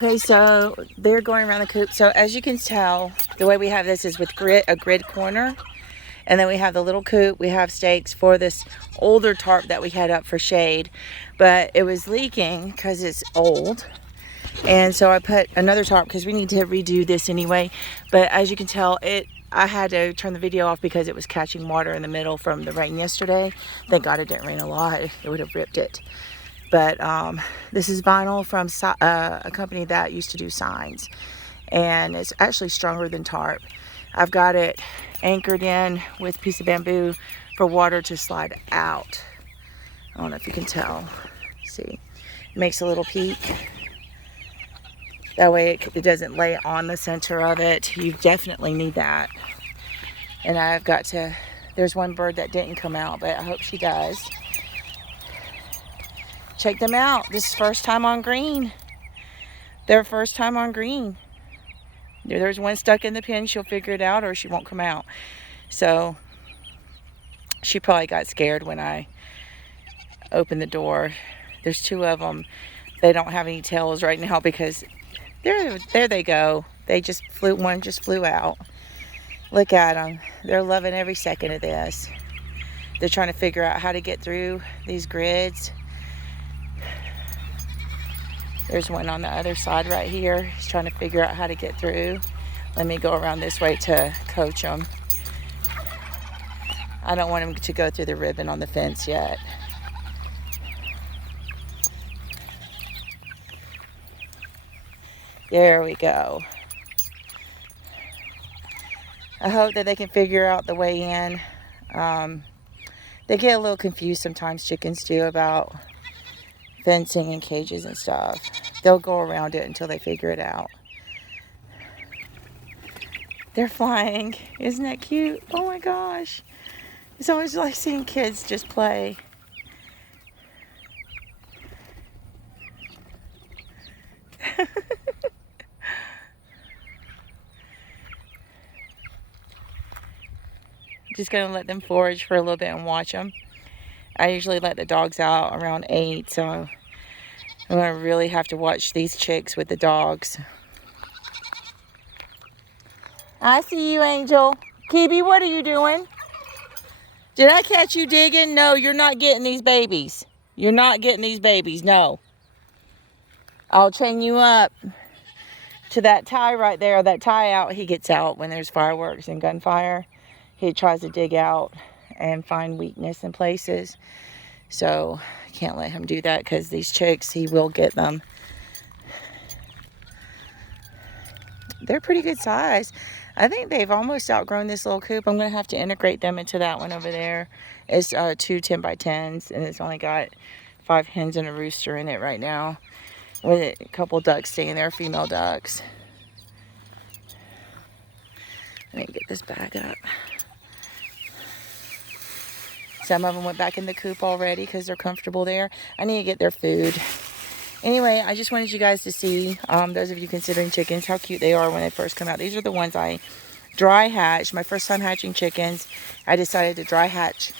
Okay, so they're going around the coop. So as you can tell, the way we have this is with a grid corner. And then we have the little coop. We have stakes for this older tarp that we had up for shade. But it was leaking because it's old. And so I put another tarp because we need to redo this anyway. But as you can tell, I had to turn the video off because it was catching water in the middle from the rain yesterday. Thank God it didn't rain a lot. It would have ripped it. But this is vinyl from a company that used to do signs, and it's actually stronger than tarp. I've got it anchored in with a piece of bamboo for water to slide out. I don't know if you can tell. See, it makes a little peak. That way it doesn't lay on the center of it. You definitely need that. And I've got to, there's one bird that didn't come out, but I hope she does. Check them out. This is first time on green. Their first time on green. There's one stuck in the pen. She'll figure it out or she won't come out. So she probably got scared when I opened the door. There's two of them. They don't have any tails right now because there they go. One just flew out. Look at them. They're loving every second of this. They're trying to figure out how to get through these grids. There's one on the other side right here. He's trying to figure out how to get through. Let me go around this way to coach him. I don't want him to go through the ribbon on the fence yet. There we go. I hope that they can figure out the way in. They get a little confused sometimes, chickens do, about fencing and cages and stuff. They'll go around it until they figure it out. They're flying. Isn't that cute? Oh my gosh. It's always like seeing kids just play. Just gonna let them forage for a little bit and watch them. I usually let the dogs out around 8, so I'm gonna really have to watch these chicks with the dogs. I see you, Angel. Kibi, what are you doing? Did I catch you digging? No, you're not getting these babies. You're not getting these babies, no. I'll chain you up to that tie right there. That tie out, he gets out when there's fireworks and gunfire. He tries to dig out and find weakness in places. So I can't let him do that because these chicks, he will get them. They're pretty good size. I think they've almost outgrown this little coop. I'm going to have to integrate them into that one over there. It's 2 10x10s, and it's only got 5 hens and a rooster in it right now, with a couple ducks staying there, female ducks. Let me get this bag up. Some of them went back in the coop already because they're comfortable there. I need to get their food. Anyway, I just wanted you guys to see, those of you considering chickens, how cute they are when they first come out. These are the ones I dry hatched. My first time hatching chickens, I decided to dry hatch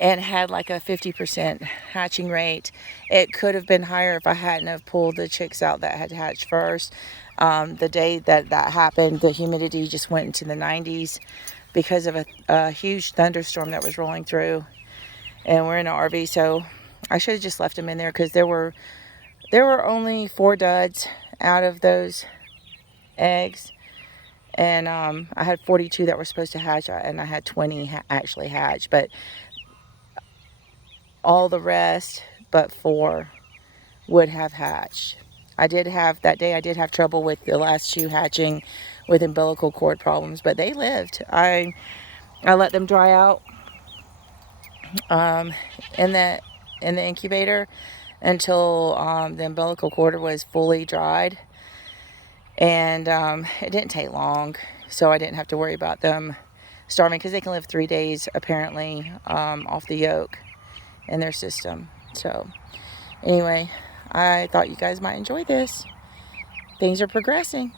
and had like a 50% hatching rate. It could have been higher if I hadn't have pulled the chicks out that had hatched first. The day that happened, the humidity just went into the 90s because of a huge thunderstorm that was rolling through. And we're in an RV, so I should have just left them in there because there were only 4 duds out of those eggs. And I had 42 that were supposed to hatch, and I had 20 actually hatch. But all the rest but 4 would have hatched. That day I did have trouble with the last 2 hatching with umbilical cord problems, but they lived. I let them dry out in the incubator until the umbilical cord was fully dried, and it didn't take long, so I didn't have to worry about them starving because they can live 3 days apparently off the yolk in their system. So anyway, I thought you guys might enjoy this. Things are progressing.